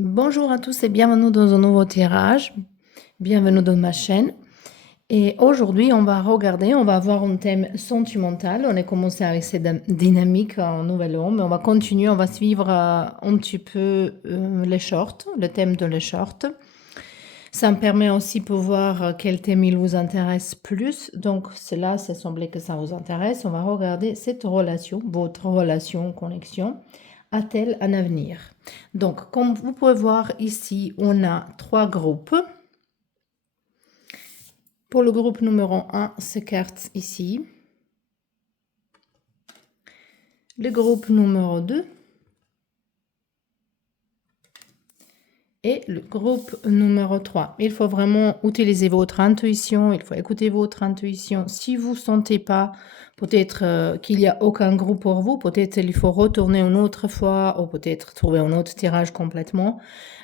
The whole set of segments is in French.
Bonjour à tous et bienvenue dans un nouveau tirage. Bienvenue dans ma chaîne. Et aujourd'hui, on va voir un thème sentimental. On a commencé avec cette dynamique en Nouvel An, mais on va continuer, on va suivre un petit peu les shorts, le thème de les shorts. Ça me permet aussi de voir quel thème il vous intéresse plus. Donc, cela, ça semblait que ça vous intéresse. On va regarder cette relation, votre relation, connexion, a-t-elle un avenir? Donc, comme vous pouvez voir ici, on a 3 groupes. Pour le groupe numéro 1, ces cartes ici. Le groupe numéro 2. Et le groupe numéro 3. Il faut vraiment utiliser votre intuition, il faut écouter votre intuition. Si vous ne sentez pas peut-être qu'il n'y a aucun groupe pour vous, peut-être il faut retourner une autre fois ou peut-être trouver un autre tirage complètement.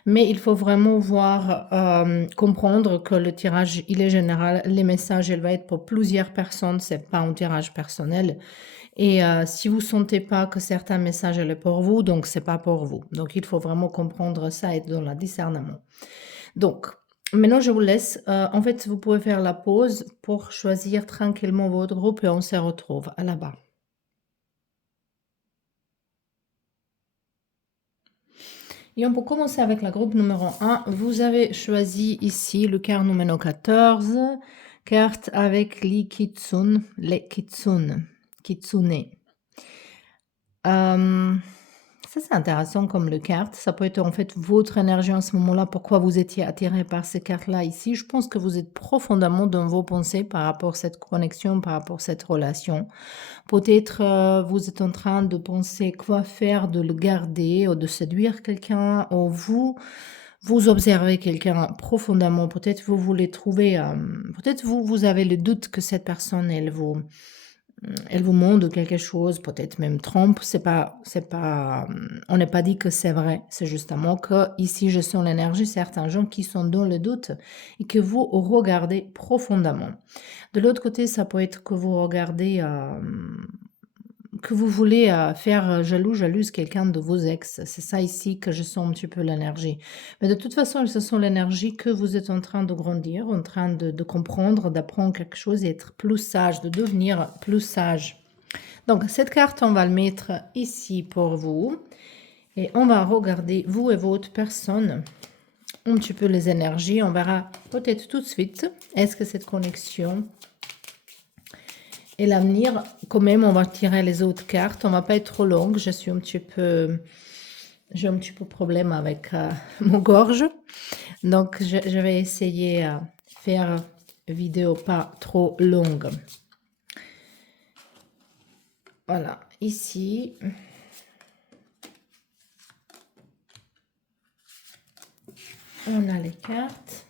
Mais il faut vraiment comprendre que le tirage, il est général. Les messages, il va être pour plusieurs personnes, ce n'est pas un tirage personnel. Et si vous ne sentez pas que certains messages sont pour vous, donc c'est pas pour vous. Donc il faut vraiment comprendre ça et être dans le discernement. Donc maintenant je vous laisse. En fait, vous pouvez faire la pause pour choisir tranquillement votre groupe et on se retrouve à là-bas. Et on peut commencer avec le groupe numéro 1. Vous avez choisi ici le carte numéro 14, carte avec les kitsune. Kitsune. Ça, c'est intéressant comme le carte. Ça peut être en fait votre énergie en ce moment-là. Pourquoi vous étiez attiré par ces cartes-là ici? Je pense que vous êtes profondément dans vos pensées par rapport à cette connexion, par rapport à cette relation. Peut-être vous êtes en train de penser quoi faire, de le garder ou de séduire quelqu'un, ou vous observez quelqu'un profondément. Peut-être vous voulez trouver, peut-être vous avez le doute que cette personne, elle vous montre quelque chose, peut-être même trompe, on n'est pas dit que c'est vrai, c'est justement que ici je sens l'énergie, certains gens qui sont dans le doute et que vous regardez profondément. De l'autre côté, ça peut être que vous regardez, que vous voulez faire jalouse quelqu'un de vos ex. C'est ça ici que je sens un petit peu l'énergie. Mais de toute façon, ce sont l'énergie que vous êtes en train de grandir, en train de comprendre, d'apprendre quelque chose et être plus sage, de devenir plus sage. Donc, cette carte, on va le mettre ici pour vous. Et on va regarder, vous et votre personne, un petit peu les énergies. On verra peut-être tout de suite, est-ce que cette connexion et l'avenir, quand même, on va tirer les autres cartes. On va pas être trop longue. J'ai un petit peu problème avec mon gorge. Donc, je vais essayer de faire une vidéo pas trop longue. Voilà, ici. On a les cartes.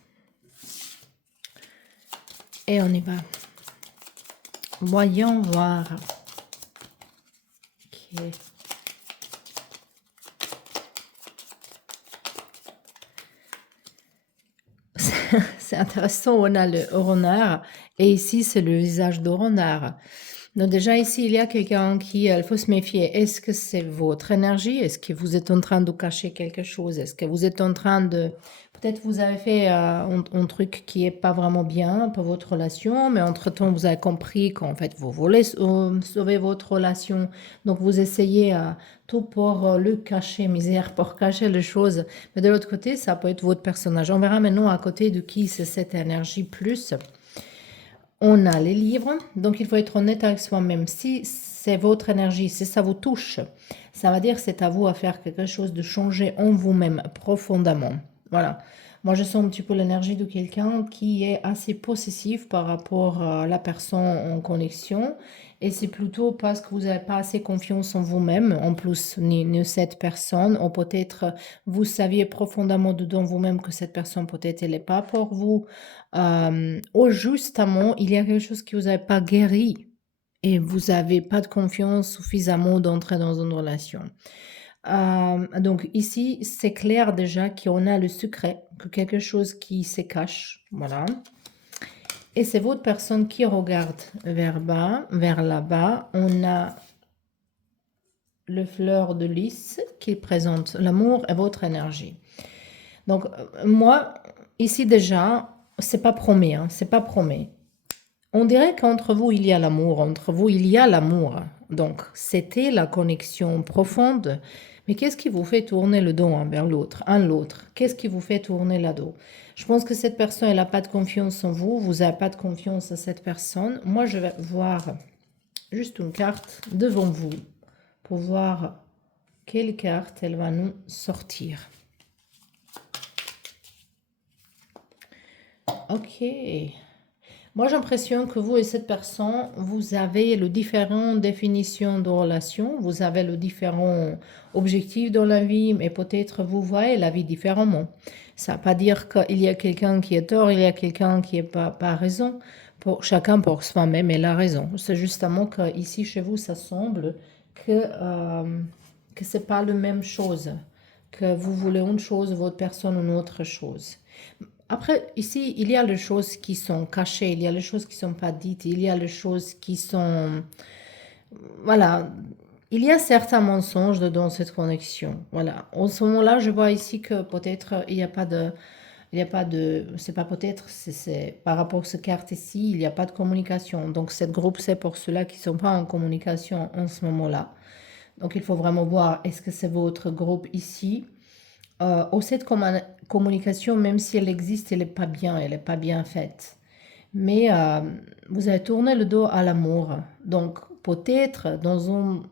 Et on y va. Voyons voir. Ok. C'est intéressant, on a le renard et ici c'est le visage de renard. Donc déjà ici il y a quelqu'un qui, il faut se méfier. Est-ce que c'est votre énergie? Est-ce que vous êtes en train de cacher quelque chose? Est-ce que vous êtes en train de... Peut-être vous avez fait un truc qui est pas vraiment bien pour votre relation, mais entre-temps vous avez compris qu'en fait vous voulez sauver votre relation. Donc vous essayez tout pour le cacher, misère, pour cacher les choses. Mais de l'autre côté, ça peut être votre personnage. On verra maintenant à côté de qui c'est cette énergie plus. On a les livres, donc il faut être honnête avec soi-même. Si c'est votre énergie, si ça vous touche, ça va dire que c'est à vous à faire quelque chose de changer en vous-même profondément. Voilà. Moi, je sens un petit peu l'énergie de quelqu'un qui est assez possessif par rapport à la personne en connexion. Et c'est plutôt parce que vous n'avez pas assez confiance en vous-même, en plus, ni cette personne. Ou peut-être vous saviez profondément dedans vous-même que cette personne, peut-être, elle n'est pas pour vous. Ou justement, il y a quelque chose que vous n'avez pas guéri et vous n'avez pas de confiance suffisamment d'entrer dans une relation. Donc ici, c'est clair déjà qu'on a le secret, que quelque chose qui se cache, voilà. Et c'est votre personne qui regarde vers bas, vers là-bas. On a le fleur de lys qui présente l'amour et votre énergie. Donc, moi, ici déjà, c'est pas promis, hein, c'est pas promis. On dirait qu'entre vous, il y a l'amour, entre vous, il y a l'amour. Donc, c'était la connexion profonde. Mais qu'est-ce qui vous fait tourner le dos envers l'autre, un l'autre? Qu'est-ce qui vous fait tourner le dos? Je pense que cette personne, elle n'a pas de confiance en vous, vous n'avez pas de confiance en cette personne. Moi, je vais voir juste une carte devant vous pour voir quelle carte elle va nous sortir. Ok. Moi, j'ai l'impression que vous et cette personne, vous avez le différentes définitions de relation, vous avez le différents objectifs dans la vie, mais peut-être vous voyez la vie différemment. Ça ne veut pas dire qu'il y a quelqu'un qui est tort, il y a quelqu'un qui n'a pas raison. Pour, chacun pour soi-même et la raison. C'est justement qu'ici, chez vous, ça semble que ce n'est pas la même chose, que vous voulez une chose, votre personne une autre chose. Après, ici, il y a les choses qui sont cachées, il y a les choses qui ne sont pas dites, il y a les choses qui sont... Voilà, il y a certains mensonges dans cette connexion. Voilà, en ce moment-là, je vois ici que peut-être il n'y a pas de... Il n'y a pas de... C'est pas peut-être, c'est par rapport à cette carte ici, il n'y a pas de communication. Donc, cette groupe, c'est pour ceux-là qui ne sont pas en communication en ce moment-là. Donc, il faut vraiment voir, est-ce que c'est votre groupe ici ou cette communication, même si elle existe, elle n'est pas bien faite. Mais vous avez tourné le dos à l'amour. Donc, peut-être dans une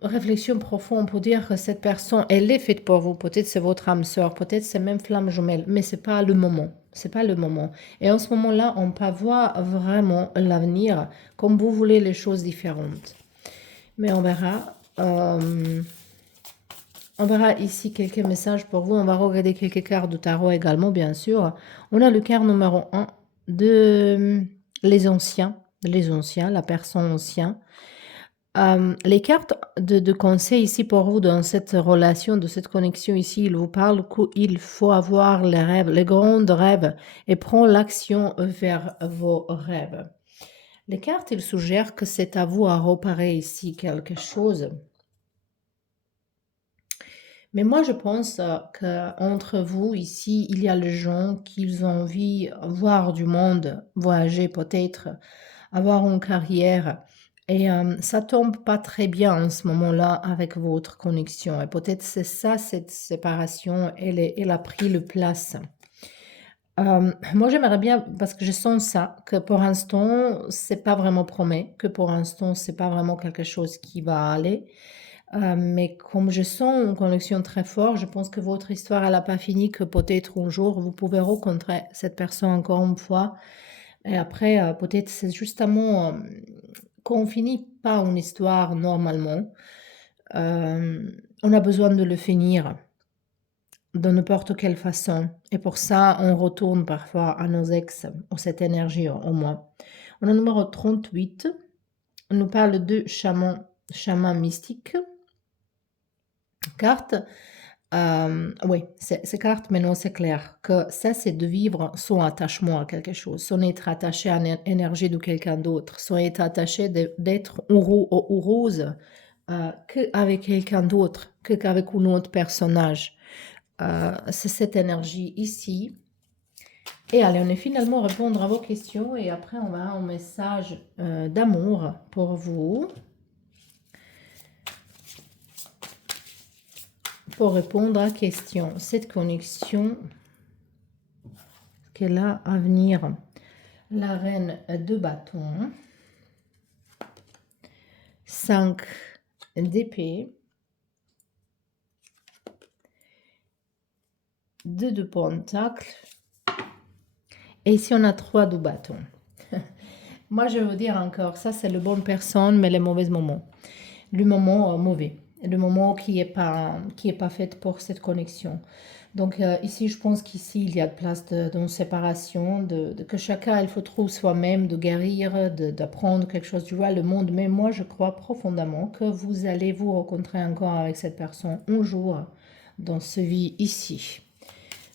réflexion profonde pour dire que cette personne, elle est faite pour vous. Peut-être c'est votre âme sœur, peut-être c'est même flamme jumelle, mais c'est pas le moment. C'est pas le moment. Et en ce moment-là, on peut voir vraiment l'avenir comme vous voulez les choses différentes. Mais on verra. On verra ici quelques messages pour vous. On va regarder quelques cartes de tarot également, bien sûr. On a le carte numéro 1 de les anciens, la personne ancienne. Les cartes de conseil ici pour vous dans cette relation, de cette connexion ici, il vous parle qu'il faut avoir les rêves, les grands rêves et prendre l'action vers vos rêves. Les cartes, ils suggèrent que c'est à vous à réparer ici quelque chose. Mais moi, je pense qu'entre vous, ici, il y a les gens qui ont envie de voir du monde, voyager peut-être, avoir une carrière. Et ça tombe pas très bien en ce moment-là avec votre connexion. Et peut-être c'est ça, cette séparation, elle a pris le place. Moi, j'aimerais bien, parce que je sens ça, que pour l'instant, c'est pas vraiment promis, que pour l'instant, c'est pas vraiment quelque chose qui va aller. Mais comme je sens une connexion très forte, je pense que votre histoire, elle n'a pas fini, que peut-être un jour, vous pouvez rencontrer cette personne encore une fois. Et après, peut-être c'est justement qu'on finit pas une histoire normalement. On a besoin de le finir de n'importe quelle façon. Et pour ça, on retourne parfois à nos ex, ou cette énergie au moins. On a le numéro 38. On nous parle de chaman mystique. Carte, oui, c'est carte, mais non, c'est clair que ça, c'est de vivre son attachement à quelque chose, son être attaché à l'énergie de quelqu'un d'autre, son être attaché d'être heureux ou heureuse qu'avec quelqu'un d'autre, qu'avec un autre personnage. C'est cette énergie ici. Et allez, on est finalement répondre à vos questions et après, on va avoir un message d'amour pour vous. Pour répondre à la question, cette connexion qu'elle a à venir, la reine de bâton, 5 d'épée, 2 de pentacle, et ici on a 3 de bâton. Moi je veux dire encore, ça c'est le bonne personne, mais le mauvais moment. Le moment mauvais, le moment qui est pas fait pour cette connexion. Donc ici, je pense qu'ici, il y a de place d'une séparation, que chacun, il faut trouver soi-même, de guérir, d'apprendre quelque chose du le monde. Mais moi, je crois profondément que vous allez vous rencontrer encore avec cette personne un jour dans ce vie ici.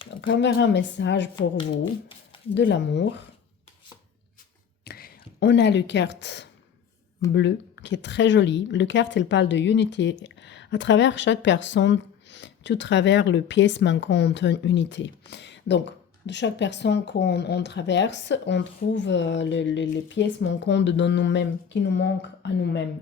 Donc, on verra un message pour vous de l'amour. On a le carte bleue qui est très jolie. Le carte, elle parle de unité. À travers chaque personne, tout travers le pièce manquante en unité. Donc, de chaque personne qu'on traverse, on trouve les pièces manquantes dans nous-mêmes, qui nous manquent à nous-mêmes.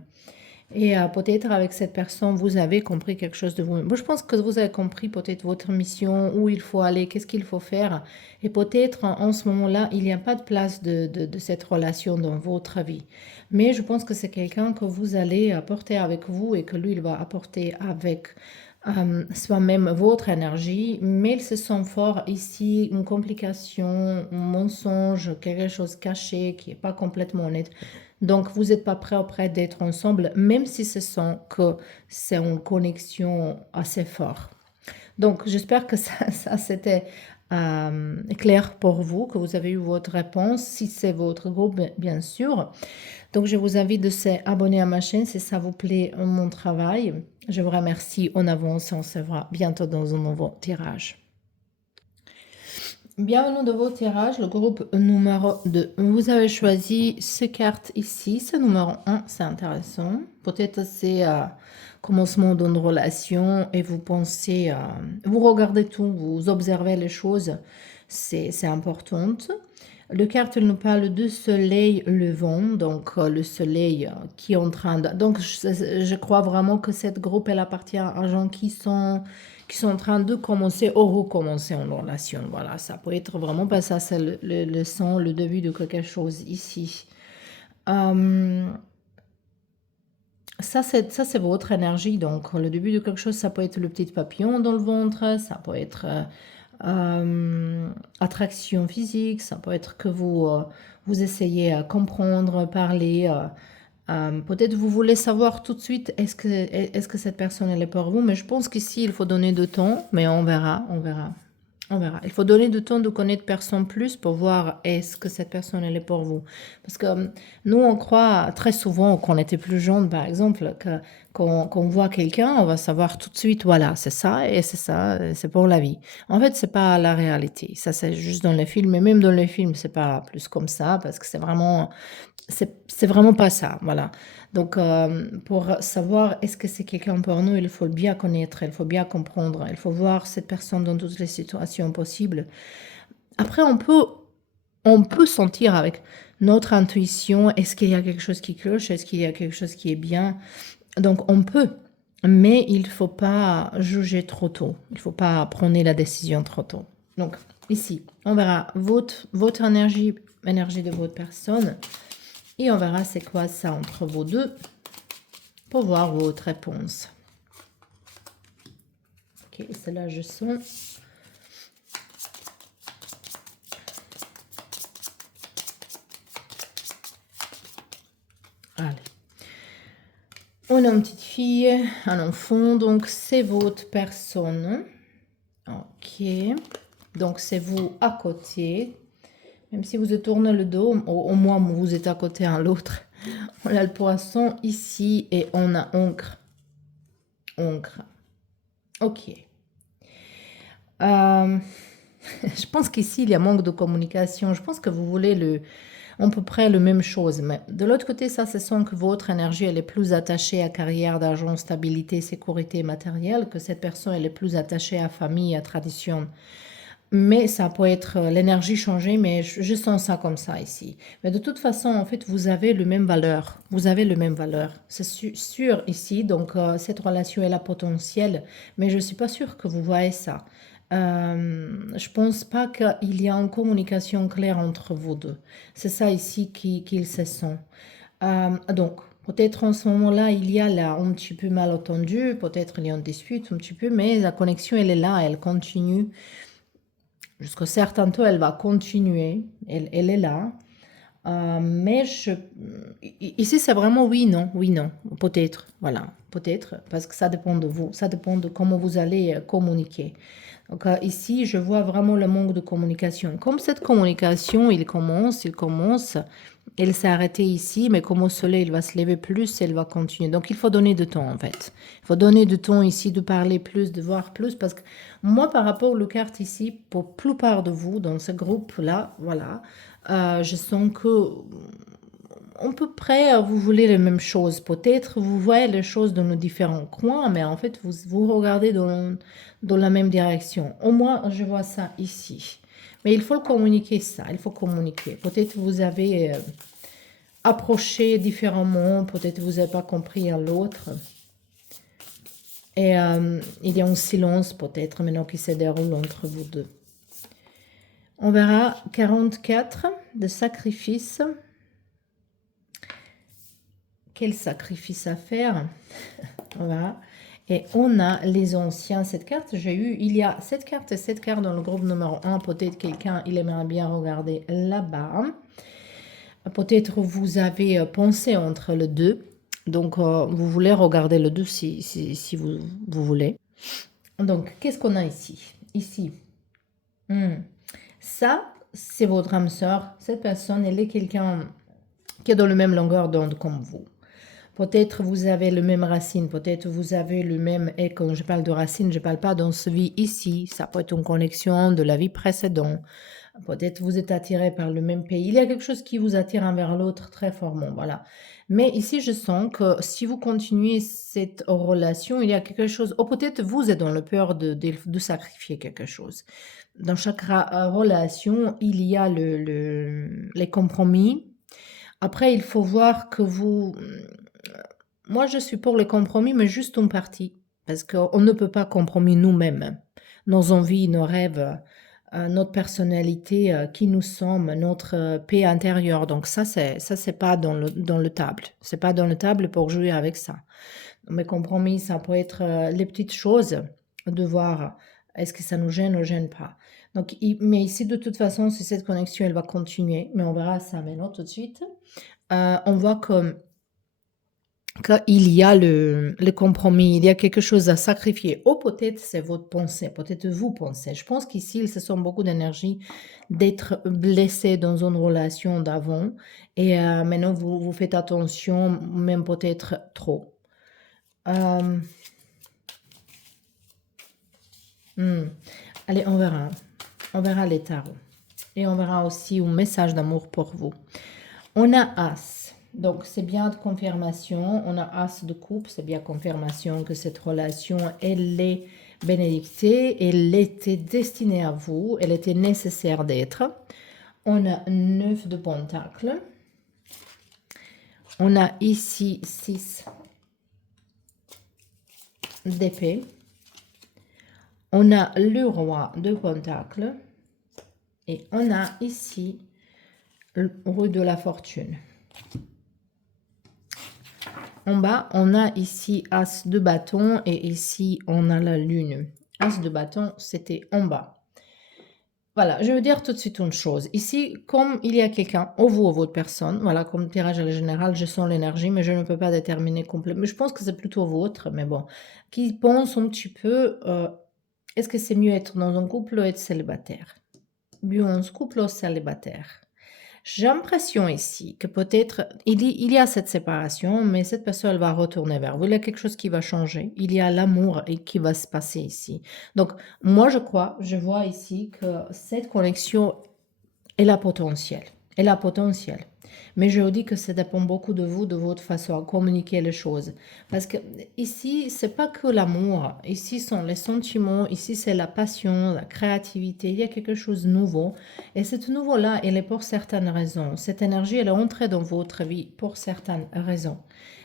Et peut-être avec cette personne, vous avez compris quelque chose de vous-même. Moi, je pense que vous avez compris peut-être votre mission, où il faut aller, qu'est-ce qu'il faut faire. Et peut-être en ce moment-là, il n'y a pas de place de cette relation dans votre vie. Mais je pense que c'est quelqu'un que vous allez apporter avec vous et que lui, il va apporter avec soi-même votre énergie. Mais il se sent fort ici, une complication, un mensonge, quelque chose caché qui n'est pas complètement honnête. Donc, vous n'êtes pas prêt après d'être ensemble, même si ce sent que c'est une connexion assez forte. Donc, j'espère que ça c'était clair pour vous, que vous avez eu votre réponse, si c'est votre groupe, bien sûr. Donc, je vous invite de s'abonner à ma chaîne si ça vous plaît, mon travail. Je vous remercie en avance et on se verra bientôt dans un nouveau tirage. Bienvenue dans votre tirage, le groupe numéro 2. Vous avez choisi ces cartes ici. C'est numéro 1, c'est intéressant. Peut-être c'est commencement d'une relation et vous pensez, vous regardez tout, vous observez les choses. C'est important. Le carte nous parle du soleil levant, donc le soleil qui est en train de... Donc je crois vraiment que cette groupe, elle appartient à gens qui sont en train de commencer ou recommencer en relation. Voilà, ça peut être vraiment pas ça, c'est le son, le début de quelque chose ici. Ça, c'est votre énergie. Donc, le début de quelque chose, ça peut être le petit papillon dans le ventre, ça peut être attraction physique, ça peut être que vous essayez à comprendre, parler. Peut-être vous voulez savoir tout de suite est-ce que cette personne elle est pour vous, mais je pense qu'ici il faut donner du temps, mais on verra, on verra. On verra. Il faut donner du temps de connaître personne plus pour voir est-ce que cette personne elle est pour vous. Parce que nous on croit très souvent quand on était plus jeune par exemple que quand on voit quelqu'un on va savoir tout de suite voilà c'est ça et c'est pour la vie. En fait c'est pas la réalité. Ça c'est juste dans les films et même dans les films c'est pas plus comme ça parce que c'est vraiment pas ça, voilà. Donc, pour savoir est-ce que c'est quelqu'un pour nous, il faut le bien connaître, il faut bien comprendre, il faut voir cette personne dans toutes les situations possibles. Après, on peut sentir avec notre intuition, est-ce qu'il y a quelque chose qui cloche, est-ce qu'il y a quelque chose qui est bien. Donc, on peut, mais il faut pas juger trop tôt. Il faut pas prendre la décision trop tôt. Donc, ici, on verra votre énergie de votre personne. Et on verra c'est quoi ça entre vous deux pour voir votre réponse. Ok, celle-là je sens. Allez. On a une petite fille, un enfant, donc c'est votre personne. Ok. Donc c'est vous à côté. Même si vous tournez le dos, au moins vous êtes à côté un l'autre. On a le poisson ici et on a encre. Encre. Ok. Je pense qu'ici, il y a manque de communication. Je pense que vous voulez à peu près la même chose. Mais de l'autre côté, ça, ce sent que votre énergie, elle est plus attachée à carrière, d'argent, stabilité, sécurité matérielle, que cette personne, elle est plus attachée à famille, à tradition. Mais ça peut être l'énergie changée, mais je sens ça comme ça ici. Mais de toute façon, en fait, vous avez le même valeur. Vous avez le même valeur. C'est sûr ici, donc cette relation est la potentielle, mais je ne suis pas sûre que vous voyez ça. Je pense pas qu'il y a une communication claire entre vous deux. C'est ça ici qu'il se sent. Donc, peut-être en ce moment-là, il y a là un petit peu malentendu, peut-être il y a une dispute un petit peu, mais la connexion, elle est là, elle continue. Jusqu'à certain temps, elle va continuer. Elle est là. Mais ici, c'est vraiment oui, non, peut-être, voilà, peut-être, parce que ça dépend de vous, ça dépend de comment vous allez communiquer. Donc ici, je vois vraiment le manque de communication. Comme cette communication, il commence, elle s'est arrêtée ici, mais comme au soleil, il va se lever plus, elle va continuer. Donc il faut donner du temps, en fait. Il faut donner du temps ici, de parler plus, de voir plus, parce que moi, par rapport aux cartes ici, pour la plupart de vous, dans ce groupe-là, voilà, je sens que à peu près, vous voulez les mêmes choses. Peut-être vous voyez les choses dans nos différents coins, mais en fait, vous regardez dans la même direction. Au moins, je vois ça ici. Mais il faut le communiquer ça, il faut communiquer. Peut-être vous avez approché différemment, peut-être vous n'avez pas compris à l'autre. Et il y a un silence peut-être maintenant qui se déroule entre vous deux. On verra 44 de sacrifice. Quel sacrifice à faire? Voilà. Et on a les anciens. Cette carte, j'ai eu, il y a cette carte et cette carte dans le groupe numéro 1. Peut-être quelqu'un, il aimerait bien regarder là-bas. Peut-être vous avez pensé entre les deux. Donc, vous voulez regarder le 2 si vous voulez. Donc, qu'est-ce qu'on a ici? Ici. Ça, c'est votre âme sœur. Cette personne, elle est quelqu'un qui est dans la même longueur d'onde comme vous. Peut-être vous avez le même racine, peut-être vous avez le même... Et quand je parle de racine, je ne parle pas dans ce vie ici. Ça peut être une connexion de la vie précédente. Peut-être vous êtes attiré par le même pays. Il y a quelque chose qui vous attire envers l'autre très fortement, voilà. Mais ici, je sens que si vous continuez cette relation, il y a quelque chose... Ou peut-être vous êtes dans le peur de sacrifier quelque chose. Dans chaque relation, il y a les compromis. Après, il faut voir que vous... Moi, je suis pour le compromis, mais juste une partie. Parce qu'on ne peut pas compromis nous-mêmes. Nos envies, nos rêves, notre personnalité, qui nous sommes, notre paix intérieure. Donc ça, c'est pas dans le table. C'est pas dans le table pour jouer avec ça. Mais compromis, ça peut être les petites choses de voir est-ce que ça nous gêne ou gêne pas. Donc, mais ici, de toute façon, si cette connexion, elle va continuer, mais on verra ça maintenant tout de suite. On voit qu'il y a le compromis, il y a quelque chose à sacrifier. Ou peut-être c'est votre pensée, peut-être vous pensez. Je pense qu'ici, il se sent beaucoup d'énergie d'être blessé dans une relation d'avant. Et maintenant, vous faites attention, même peut-être trop. Allez, on verra. On verra les tarots. Et on verra aussi un message d'amour pour vous. On a As. Donc, c'est bien de confirmation. On a As de coupe. C'est bien confirmation que cette relation, elle est bénédictée. Elle était destinée à vous. Elle était nécessaire d'être. On a 9 de pentacles. On a ici 6 d'épée. On a le roi de pentacles. Et on a ici le roi de la fortune. En bas, on a ici As de bâton et ici, on a la lune. As de bâton, c'était en bas. Voilà, je veux dire tout de suite une chose. Ici, comme il y a quelqu'un, ou vous ou votre personne, voilà, comme tirage à la générale, je sens l'énergie, mais je ne peux pas déterminer complètement. Mais je pense que c'est plutôt vôtre, mais bon, qui pense un petit peu, est-ce que c'est mieux être dans un couple ou être célibataire? Mieux en couple ou célibataire? J'ai l'impression ici que peut-être il y a cette séparation, mais cette personne elle va retourner vers vous. Il y a quelque chose qui va changer. Il y a l'amour et qui va se passer ici. Donc, moi, je vois ici que cette connexion, elle a potentiel. Elle a potentiel. Mais je vous dis que ça dépend beaucoup de vous, de votre façon à communiquer les choses. Parce que ici, c'est pas que l'amour. Ici sont les sentiments. Ici, c'est la passion, la créativité. Il y a quelque chose de nouveau. Et cette nouveau-là, elle est pour certaines raisons. Cette énergie, elle est entrée dans votre vie pour certaines raisons.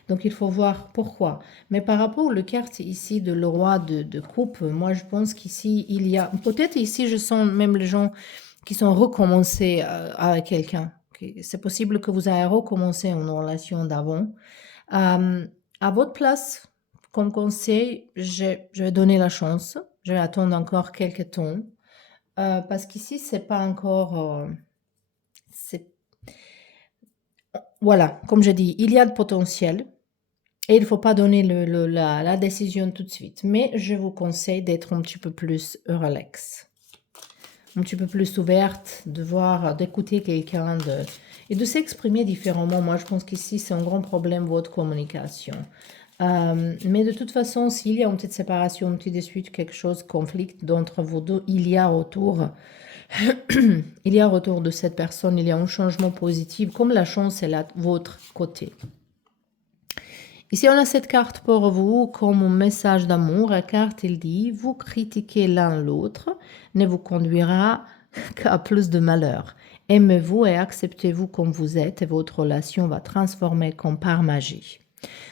Donc, il faut voir pourquoi. Mais par rapport aux cartes ici de le roi de coupe, moi, je pense qu'ici, il y a... Peut-être ici, je sens même les gens qui sont recommencés avec quelqu'un. C'est possible que vous ayez recommencé une relation d'avant. À votre place, comme conseil, je vais donner la chance. Je vais attendre encore quelques temps. Parce qu'ici, c'est pas encore... voilà, comme je dis, il y a de potentiel. Et il ne faut pas donner la décision tout de suite. Mais je vous conseille d'être un petit peu plus relax. Un petit peu plus ouverte, de voir, d'écouter quelqu'un et de s'exprimer différemment. Moi, je pense qu'ici, c'est un grand problème, votre communication. Mais de toute façon, s'il y a une petite séparation, une petite dispute, quelque chose, conflit d'entre vous deux, il y a retour. Il y a retour de cette personne, il y a un changement positif, comme la chance est là, votre côté. Ici, on a cette carte pour vous comme un message d'amour. La carte, il dit, vous critiquez l'un l'autre ne vous conduira qu'à plus de malheur. Aimez-vous et acceptez-vous comme vous êtes et votre relation va transformer comme par magie.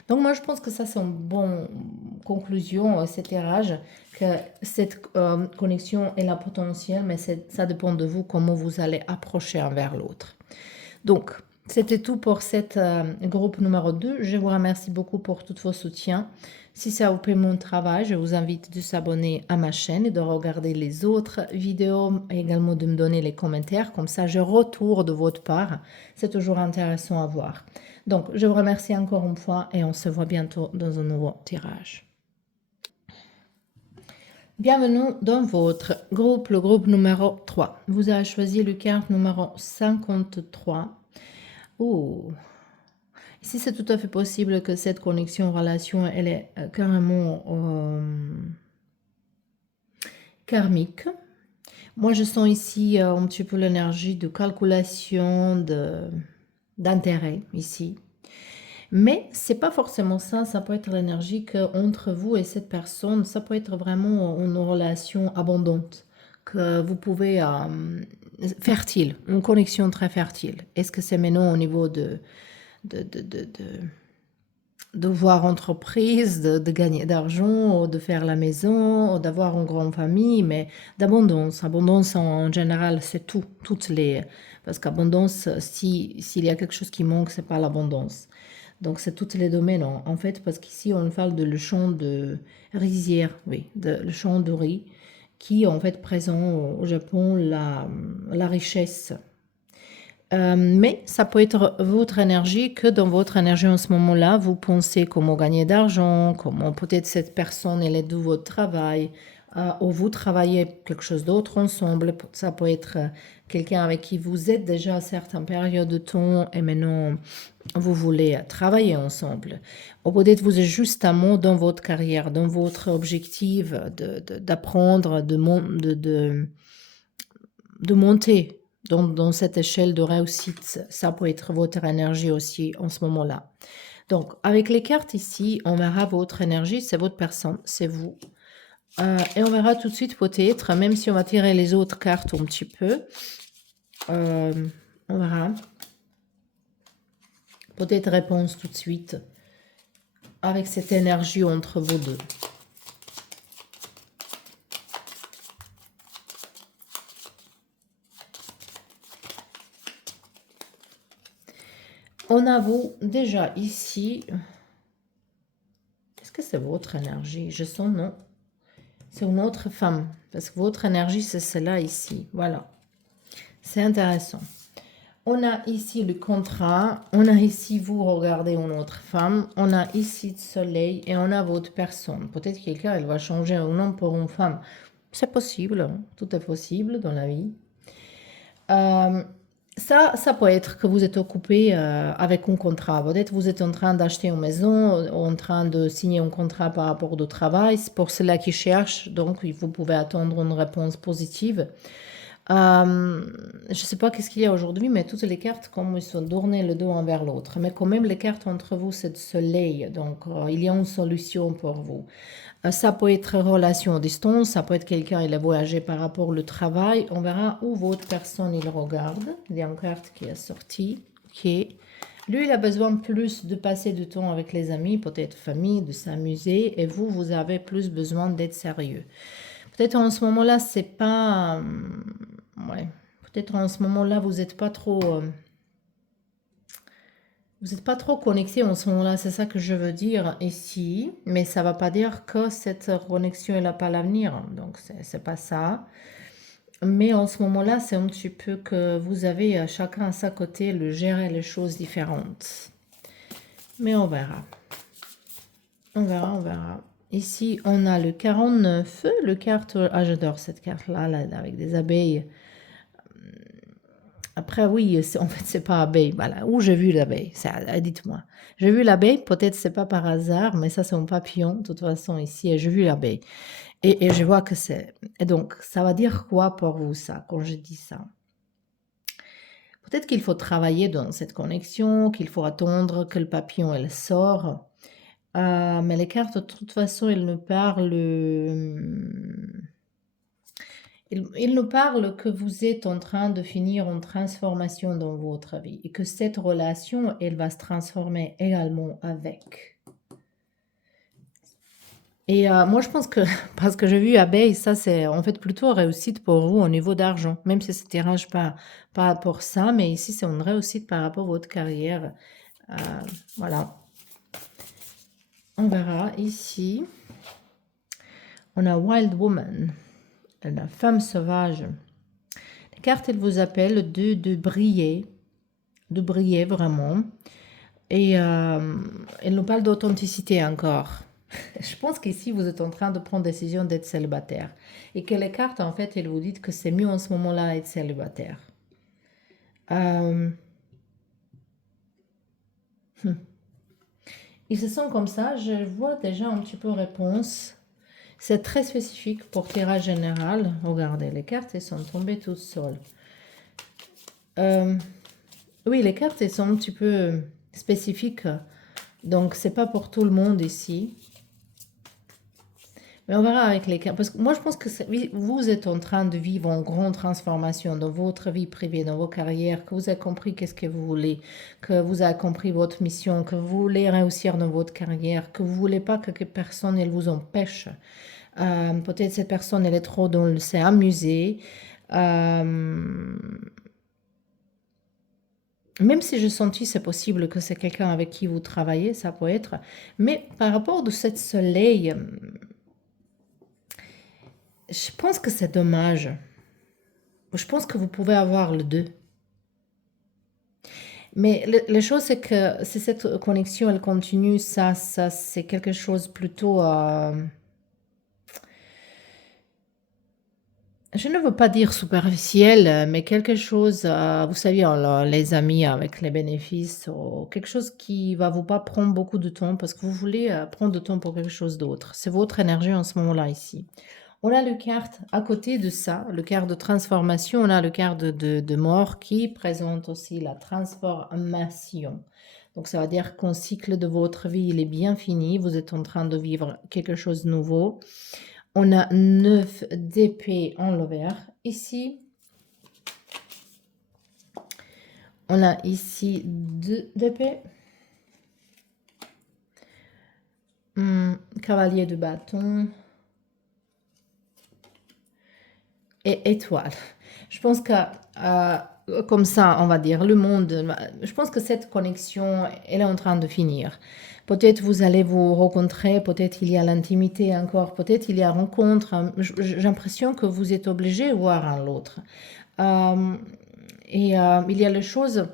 Donc moi, je pense que ça, c'est une bonne conclusion, cet tirage, que cette connexion est la potentielle, mais ça dépend de vous, comment vous allez approcher envers l'autre. Donc, c'était tout pour cette groupe numéro 2. Je vous remercie beaucoup pour tous vos soutiens. Si ça vous plaît mon travail, je vous invite de s'abonner à ma chaîne et de regarder les autres vidéos, et également de me donner les commentaires. Comme ça, je retourne de votre part. C'est toujours intéressant à voir. Donc, je vous remercie encore une fois et on se voit bientôt dans un nouveau tirage. Bienvenue dans votre groupe, le groupe numéro 3. Vous avez choisi le carte numéro 53. Oh, ici c'est tout à fait possible que cette connexion, relation, elle est carrément karmique. Moi, je sens ici un petit peu l'énergie de calculation, d'intérêt ici. Mais c'est pas forcément ça, ça peut être l'énergie qu'entre vous et cette personne, ça peut être vraiment une relation abondante, que vous pouvez fertile, une connexion très fertile. Est-ce que c'est maintenant au niveau de voir entreprise, de gagner d'argent, ou de faire la maison, ou d'avoir une grande famille, mais d'abondance. Abondance en général, c'est tout, toutes les... Parce qu'abondance, s'il y a quelque chose qui manque, c'est pas l'abondance. Donc c'est tous les domaines en fait, parce qu'ici on parle de le champ de rizière, oui, le champ de riz, qui est en fait présent au Japon, la richesse. Mais ça peut être votre énergie, que dans votre énergie en ce moment-là, vous pensez comment gagner d'argent, comment peut-être cette personne elle est de votre travail, ou vous travaillez quelque chose d'autre ensemble. Ça peut être quelqu'un avec qui vous êtes déjà à certaines périodes de temps et maintenant vous voulez travailler ensemble. Ou peut-être vous êtes justement dans votre carrière, dans votre objectif d'apprendre, de monter dans cette échelle de réussite. Ça peut être votre énergie aussi en ce moment-là. Donc, avec les cartes ici, on verra votre énergie, c'est votre personne, c'est vous. Et on verra tout de suite peut-être, même si on va tirer les autres cartes un petit peu, on verra peut-être réponse tout de suite avec cette énergie entre vous deux. On a vous déjà ici. Est-ce que c'est votre énergie? Je sens non. C'est une autre femme. Parce que votre énergie, c'est celle-là ici. Voilà. C'est intéressant. On a ici le contrat. On a ici, vous regardez une autre femme. On a ici le soleil et on a votre personne. Peut-être quelqu'un, elle va changer un homme pour une femme. C'est possible. Hein. Tout est possible dans la vie. Ça peut être que vous êtes occupé avec un contrat. Peut-être vous êtes en train d'acheter une maison, en train de signer un contrat par rapport au travail. C'est pour cela qu'ils cherchent. Donc, vous pouvez attendre une réponse positive. Je ne sais pas qu'est-ce qu'il y a aujourd'hui, mais toutes les cartes, comme ils sont tournées le dos envers l'autre. Mais quand même, les cartes entre vous, c'est le soleil. Donc, il y a une solution pour vous. Ça peut être relation à distance, ça peut être quelqu'un, il a voyagé par rapport au travail. On verra où votre personne, il regarde. Il y a une carte qui est sortie. Ok. Lui, il a besoin plus de passer du temps avec les amis, peut-être famille, de s'amuser. Et vous, vous avez plus besoin d'être sérieux. Peut-être en ce moment-là, c'est pas... ouais. Peut-être en ce moment-là, vous n'êtes pas trop... vous n'êtes pas trop connecté en ce moment-là, c'est ça que je veux dire ici. Mais ça ne va pas dire que cette connexion, elle n'a pas l'avenir. Donc, c'est pas ça. Mais en ce moment-là, c'est un petit peu que vous avez chacun à sa côté le gérer les choses différentes. Mais on verra. On verra, on verra. Ici, on a le 49, le carte... Ah, j'adore cette carte-là, là, avec des abeilles. Après, oui, en fait, c'est pas abeille. Voilà. Où j'ai vu l'abeille? Dites-moi. J'ai vu l'abeille, peut-être c'est pas par hasard, mais ça, c'est un papillon, de toute façon, ici, et j'ai vu l'abeille. Et je vois que c'est. Et donc, ça va dire quoi pour vous, ça, quand je dis ça? Peut-être qu'il faut travailler dans cette connexion, qu'il faut attendre que le papillon elle sort. Mais les cartes, de toute façon, elles nous parlent. Ils nous parlent que vous êtes en train de finir une transformation dans votre vie et que cette relation, elle va se transformer également avec. Et moi, je pense que, parce que j'ai vu abeille, ça, c'est en fait plutôt réussite pour vous au niveau d'argent, même si ça tirage pas pour ça, mais ici, c'est une réussite par rapport à votre carrière. Euh, voilà. On verra ici. On a Wild Woman, la femme sauvage. La carte, elle vous appelle de briller vraiment. Et elle nous parle d'authenticité encore. Je pense qu'ici, vous êtes en train de prendre décision d'être célibataire. Et que les cartes, en fait, elles vous disent que c'est mieux en ce moment-là d'être célibataire. Euh, Ils se sont comme ça. Je vois déjà un petit peu réponse. C'est très spécifique pour tirage général. Regardez, les cartes, elles sont tombées toutes seules. Oui, les cartes, elles sont un petit peu spécifiques. Donc, c'est pas pour tout le monde ici. Mais on verra avec les cartes. Parce que moi, je pense que oui, vous êtes en train de vivre une grande transformation dans votre vie privée, dans vos carrières, que vous avez compris qu'est-ce que vous voulez, que vous avez compris votre mission, que vous voulez réussir dans votre carrière, que vous voulez pas que personne elle vous empêche. Peut-être cette personne, elle est trop dans le s'est amusée. Euh, Même si je sentis c'est possible que c'est quelqu'un avec qui vous travaillez, ça peut être. Mais par rapport de cette soleil, je pense que c'est dommage. Je pense que vous pouvez avoir le deux. Mais la chose, c'est que si cette connexion, elle continue, ça c'est quelque chose plutôt... je ne veux pas dire superficiel, mais quelque chose, vous savez, les amis avec les bénéfices, ou quelque chose qui va vous pas prendre beaucoup de temps parce que vous voulez prendre du temps pour quelque chose d'autre. C'est votre énergie en ce moment-là ici. On a le carte à côté de ça, le carte de transformation, on a le carte de mort qui présente aussi la transformation. Donc ça veut dire qu'un cycle de votre vie, il est bien fini, vous êtes en train de vivre quelque chose de nouveau. On a 9 d'épée en l'envers ici. On a ici 2 d'épée. Cavalier de bâton. Et étoile. Je pense que, comme ça, on va dire, le monde, je pense que cette connexion, elle est en train de finir. Peut-être vous allez vous rencontrer, peut-être il y a l'intimité encore, peut-être il y a rencontre. J'ai l'impression que vous êtes obligé de voir un l'autre. Euh, il y a les choses,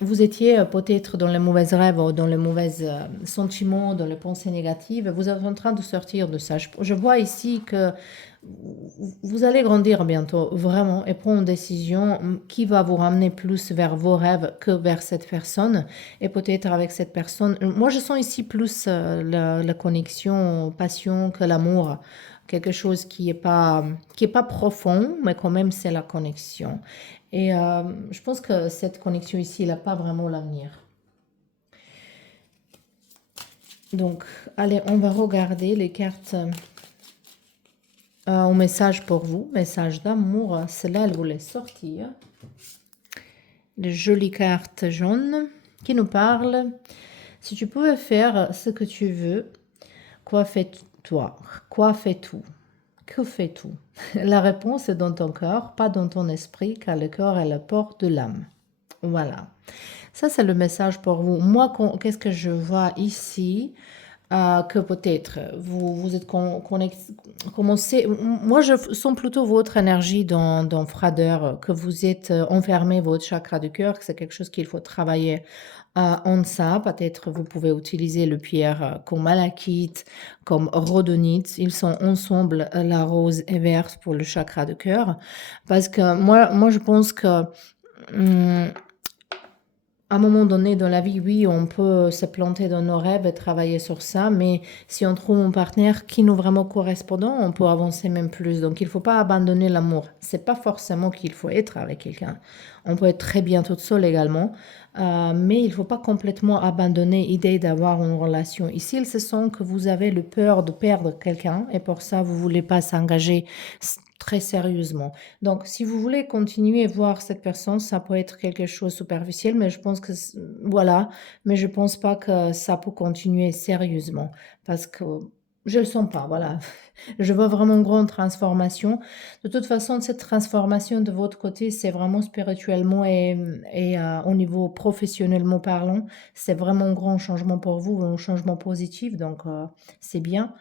vous étiez peut-être dans les mauvais rêves ou dans les mauvais sentiments, dans les pensées négatives. Vous êtes en train de sortir de ça. Je vois ici que vous allez grandir bientôt, vraiment, et prendre une décision qui va vous ramener plus vers vos rêves que vers cette personne. Et peut-être avec cette personne, moi je sens ici plus la connexion, passion que l'amour. Quelque chose qui est pas profond, mais quand même c'est la connexion. Et je pense que cette connexion ici, elle n'a pas vraiment l'avenir. Donc, allez, on va regarder les cartes. Un message pour vous, message d'amour. Celle-là, elle voulait sortir. Les jolies cartes jaunes qui nous parlent. Si tu pouvais faire ce que tu veux, quoi fais-toi? Quoi fais-tu? Que fais-tu? La réponse est dans ton corps, pas dans ton esprit, car le corps est la porte de l'âme. Voilà. Ça, c'est le message pour vous. Moi, qu'est-ce que je vois ici? Que peut-être vous êtes commencé. Moi, je sens plutôt votre énergie dans froideur, que vous êtes enfermé, votre chakra du cœur, que c'est quelque chose qu'il faut travailler en ça. Peut-être vous pouvez utiliser le pierre comme malachite, comme rhodonite. Ils sont ensemble, la rose et verte pour le chakra du cœur. Parce que moi je pense que Mmh, à un moment donné dans la vie, oui, on peut se planter dans nos rêves et travailler sur ça, mais si on trouve un partenaire qui nous vraiment correspondant, on peut avancer même plus. Donc il faut pas abandonner l'amour. C'est pas forcément qu'il faut être avec quelqu'un. On peut être très bien toute seule également, mais il faut pas complètement abandonner l'idée d'avoir une relation. Ici, il se sent que vous avez le peur de perdre quelqu'un et pour ça, vous voulez pas s'engager très sérieusement. Donc, si vous voulez continuer à voir cette personne, ça peut être quelque chose de superficiel, mais je pense que voilà, mais je pense pas que ça peut continuer sérieusement parce que je le sens pas, voilà. Je vois vraiment une grande transformation. De toute façon, cette transformation de votre côté, c'est vraiment spirituellement et au niveau professionnellement parlant, c'est vraiment un grand changement pour vous, un changement positif, donc c'est bien.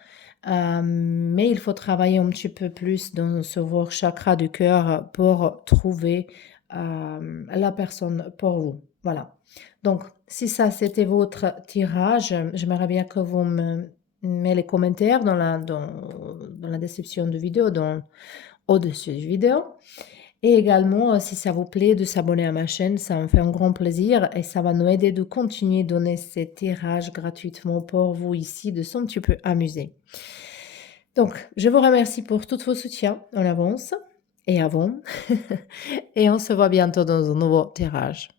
Mais il faut travailler un petit peu plus sur vos chakras du cœur pour trouver la personne pour vous. Voilà. Donc, si ça c'était votre tirage, j'aimerais bien que vous me mettez les commentaires dans la description de vidéo, au-dessus de vidéo. Et également, si ça vous plaît, de s'abonner à ma chaîne, ça me fait un grand plaisir et ça va nous aider de continuer à donner ces tirages gratuitement pour vous ici, de un petit peu amuser. Donc, je vous remercie pour tous vos soutiens en avance et avant. Et on se voit bientôt dans un nouveau tirage.